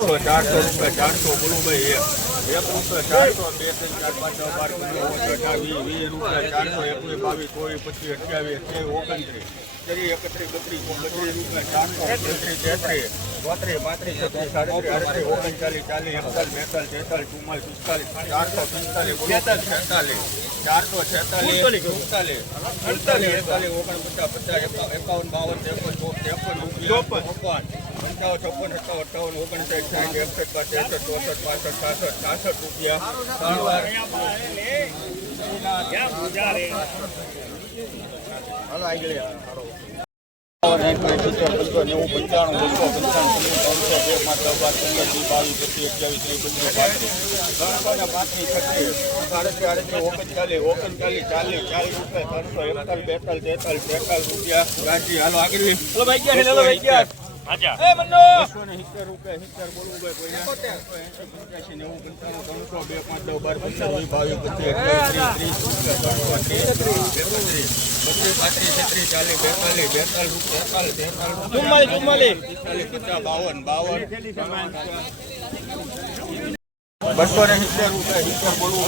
ચારસો રૂપિયા ચારસો બોલું ભાઈ ચારસો બે પાંચ છ બાર રૂપિયા ચારસો એકવીસ અઠ્યાવીસ ત્રેવીસ ઓગણત્રીસ પાંત્રીસ ઓગણચાલીસ ચાલીસ એકતાલીસ બેતાલીસ તેતાલીસ ચુમ્માલીસ ચારસો પિસ્તાલીસ બેતાલીસ છેતાલીસ ચારસો છેતાલીસ અડતાલીસ એકતાલીસ ઓગણપચાસ પચાસ એકાવન બાવન ત્રેપન ત્રેપન રૂપિયા ચોપન પંચાવન છપ્પન સત્તાવન અઠાવન ઓગણસાઠ સાઠ એકસઠ ચોસઠ પાસઠ છાસઠ છાસઠ રૂપિયા હાલો ચાલીસ, ચાલીસ રૂપિયા, રૂપિયા. બોલવું ભાઈ બાવન, બાવન. બસો ને સિત્તેર રૂપિયા સિત્તેર બોલવું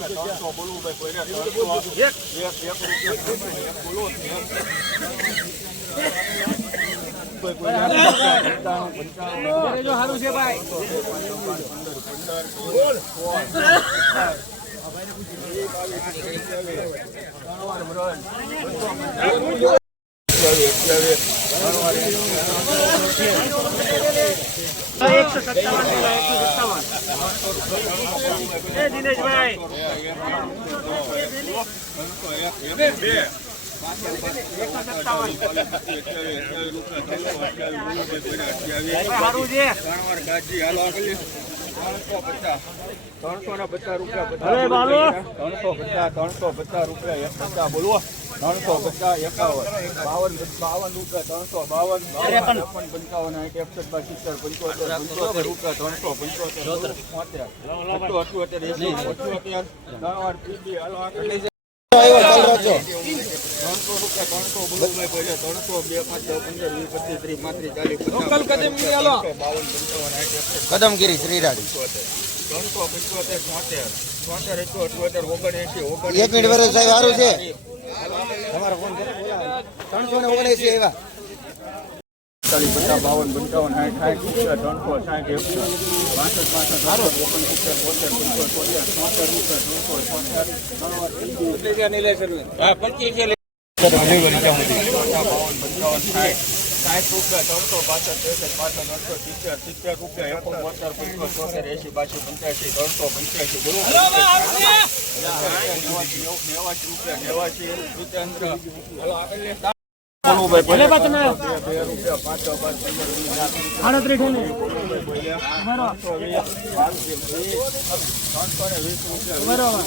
પંચાણું સારું છે ભાઈ એકસો સત્તાવન. એકસો સત્તાવન દિનેશભાઈ. ત્રણસો પચાસ રૂપિયા ત્રણસો પચાસ એક પચાસ બોલવો ત્રણસો પચાસ એકાવન બાવન બાવન રૂપિયા ત્રણસો બાવન બાવન પંચાવન સાઠ એકસઠ બાર સિત્તેર પંચોતેર પંચોતેર રૂપિયા ત્રણસો પંચોતેર અઠ્યોતેર અઠ્યોતેર ત્રણ વાર ત્રણસો બોલું મેં પહેલે ત્રણસો બે પાંચ પંદર વીસ પચીસ ત્રીસ પાંત્રીસ ચાલીસ પચાસ કદમગીરી હાલો. બાવન પંચાવન સાઠ કદમગીરી શ્રીરાડી ત્રણસો પંચોતેર છોતેર છોતેર એકસો અઠ્યોતેર ઓગણએંસી ઓગણ એક મિનિટ વર્ષ સાહેબ સારું છે. તમારો ફોન ત્રણસો ને ઓગણએસી એવા ચાલીસ પચાસ બાવન પંચાવન સાઠ સાઠ સિત્તેર ત્રણસો સાઠ એકસો પાંસઠ પાંસઠ અડસઠ ઓગણસિત્તેર બોતેર પંચોતેર છોતેર છોતેર રૂપિયા ત્રણસો છોતેર બાવન પંચાવન સાઠ રૂપિયા ત્રણસો પાસઠ ત્રેસઠ પાસઠ અડસો સિત્તેર સિત્તેર રૂપિયા એકોણ બોતેર પંચો છોતેર એસી બાસી પંચ્યાસી ત્રણસો પંચ્યાસી બોલો નેવાસી રૂપિયા બરોબર.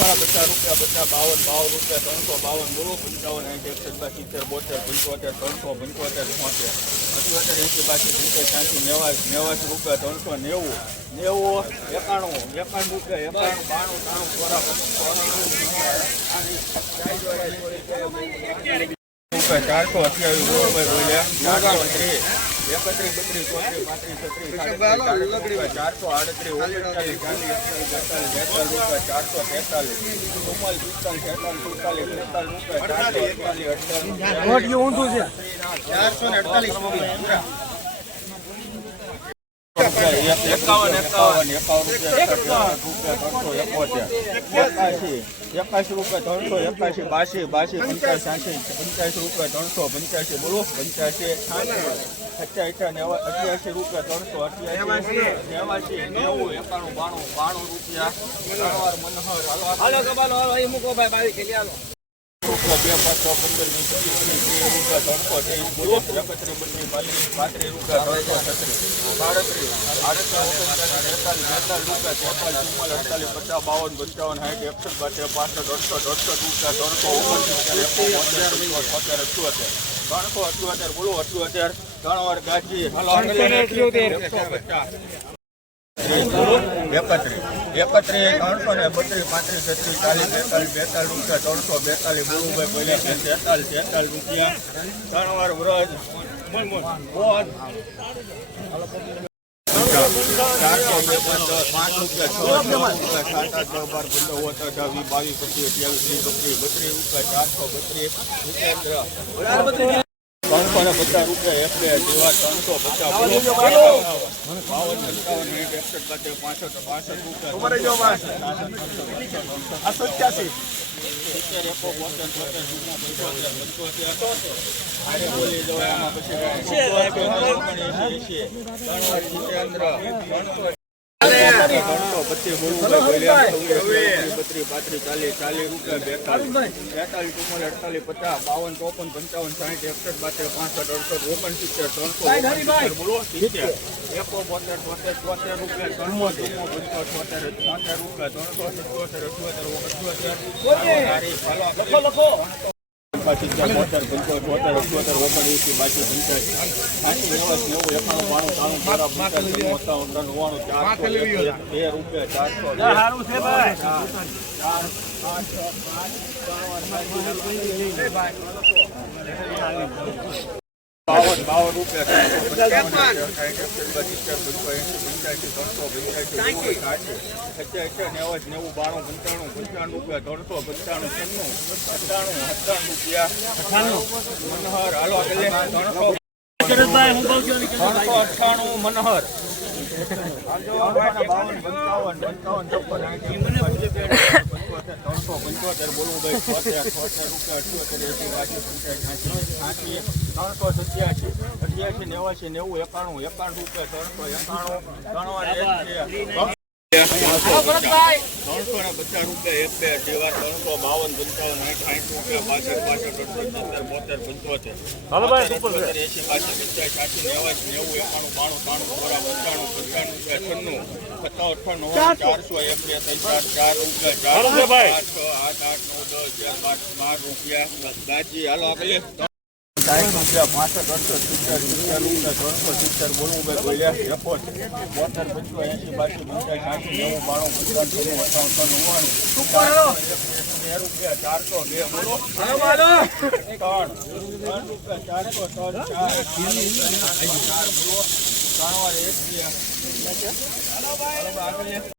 ત્રણસો પચાસ રૂપિયા બધા બાવન બાવન રૂપિયા ત્રણસો બાવન બોલો પંચાવન એંસી એકસઠ બાર સિત્તેર બોતેર પંચોતેર ત્રણસો પંચોતેર છોતેર પંચોતેર એંસી બાસી સિત્તેર છ્યાસી નેવાસી નેવાસી રૂપિયા ત્રણસો નેવું નેવું એકાણું એકાણું રૂપિયા એકાણું બાણું ત્રાણું ચોરા રૂપિયા ચારસો અઠ્યાવીસ બરોબર બોલ્યા ચારસો ત્રીસ એકાવન એકાવન એકાવન રૂપિયા ત્રણસો એકોતેર એકાશી રૂપિયા ત્રણસો એકાશી, બાસી બાસી, પંચ્યાસી પંચ્યાસી રૂપિયા ત્રણસો, પંચ્યાસી, બોલો, પંચ્યાસી. અઠ્યાસી નેવા અઠ્યાસી રૂપિયા ત્રણસો અઠ્યાસી નેવાસી નેવું એકાણું બાણું બાણું રૂપિયા. ત્રણ વાર મનોહર હાલો. હાલો કબાલો હાલો એ મૂકો ભાઈ બાવીસ કે લ્યાલો. રૂપિયા બે પાંચ પંદર વીસ ત્રીસ ત્રીસ રૂપિયા ત્રણસો ત્રીસ બોલો એકત્રીસ બત્રીસ પાંત્રીસ પાંત્રીસ રૂપિયા ત્રણસો છત્રીસ. સાડત્રીસ આડત્રીસ બેતાલીસ બેતાલીસ રૂપિયા તેતાલીસ ચુમ્માલીસ અડતાલીસ પચાસ બાવન પંચાવન સાઠ એકસઠ બાતેર પાસઠ દોઢસો દોઢસો રૂપિયા ત્રણસો ઓગણસિત્તેર એકોતેર છોતેર અઠ્યોતેર. ત્રણસો અઠ્યોતેર બોલો અઠ્યોતેર. ને બત્રીસ પાંત્રીસ છત્રીસ ચાલીસ બેતાલીસ બેતાલીસ રૂપિયા ત્રણસો બેતાલીસ બોલુભાઈ છે તેતાલીસ તેતાલીસ રૂપિયા ત્રણ વાર વ્રજ ચારસો બે પાંચ રૂપિયા છ સાત આઠ નવ બાર પંદર ઓગણ અઢાર બાવીસ પચીસ અઠ્યાવીસ ત્રીસ બત્રીસ બત્રીસ રૂપિયા ચારસો બત્રીસ રૂપિયા ત્રણસો ને પચાસ રૂપિયા બે જેવા ત્રણસો પચાસ બાવન એકસઠ પાસઠ રૂપિયા. સિત્તેર એકો પંચોતેર પંચોતેર આરે બોલી જવાય આમાં પછી ત્રણસો પચીસ બત્રીસ પાંત્રીસ ચાલીસ ચાલીસ રૂપિયા બેતાલીસ. બેતાલીસ ચુમ્માલીસ અડતાલીસ પચાસ બાવન ચોપન પંચાવન સાઠ એકસઠ બાતેર પાસઠ અડસઠ ઓગણસિત્તેર ત્રણસો બોલો સિત્તેર. એકો બોતેર તોતેર તોતેર રૂપિયા ત્રણસો ચુમ્મો પંચો છોતેર છોતેર રૂપિયા ત્રણસો સિત્તોતેર અઠ્યોતેર ઓગણસિત્તેર લખો સિત્તેર બોતેર પંચો છોતેર અઠ્યોતર ઓગણએંસી બાકી પંચાસી સાઠી નેવું નેવું એકાણું બાણું ત્રાણું ચાર પંચાસી સત્તાવન ત્રણ નવ્વાણું ચારસો બે રૂપિયા ચારસો ત્રણસો અઠ્ઠાણું મનહર પંચાવન પંચાવન છપ્પન પંચોતેર, બોલવું ભાઈ છોતેર રૂપિયા અઠ્યોતેર એસી છ્યાસી ત્રણસો સત્યાસી અઠ્યાસી નેવાસી નેવું એકાણું એકાણું રૂપિયા ત્રણસો એકાણું ત્રણ વાર. ત્રણસો ને પચાસ રૂપિયા એક બે જેવા ત્રણસો બાવન પંચાવન સાઠ સાઠ રૂપિયા પાસઠ પાસઠ અડસઠ સત્તર બોતેર પંચોતેર. બોતેર, એંસી બાસી પંચાસી સાઠી નેવાસી નેવું એકાણું બાણું ત્રાણું ચોરા પંચાણું પંચાણું રૂપિયા છન્નું. સત્તાવન ચારસો. એક બે ત્રણ ચાર ચાર રૂપિયા ચાર આઠ આઠ નવ દસ ચાર પાંચ બાર રૂપિયા. બાજી હાલો આગળ સાઠ રૂપિયા પાસઠ અડસઠ સિત્તેર સિત્તેર રૂપિયા ત્રણસો સિત્તેર બોલવું ભાઈ બોલ્યા એકોતેર બોતેર પંચો એંસી બાસી પંચાસી સાઠી નેવું બાણું પંચાવન છન્નું અઠાવન ત્રણ નવ્વાણું. રૂપિયા ચારસો બે બોલો. ત્રણ ત્રણ રૂપિયા ચારસો ત્રણ ચાર. ચાર બોલો. ત્રણ વાર એક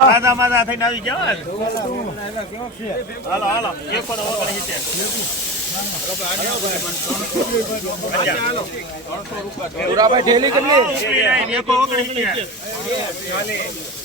માદા માદા થઈને આવી ગયા. હાલો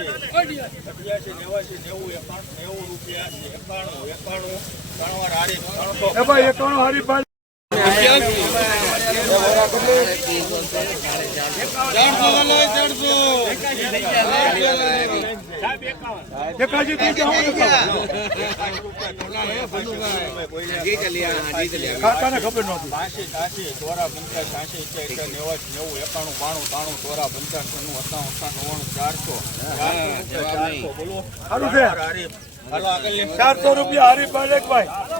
અઠ્યાસી નેવાસી નેવું એકાણું નેવું રૂપિયા એકાણું એકાણું ત્રણ વાર. હારી ત્રણસો ચોરા પંચાસ ઇઠ્યાસી નેવાસી નેવું એકાણું બાણું ત્રાણું ચોરા પંચાસ છન્નું અઠાણું અઠાણું ચારસો. ચારસો બોલો. આગળ ચારસો રૂપિયા હરીફ ભાઈ?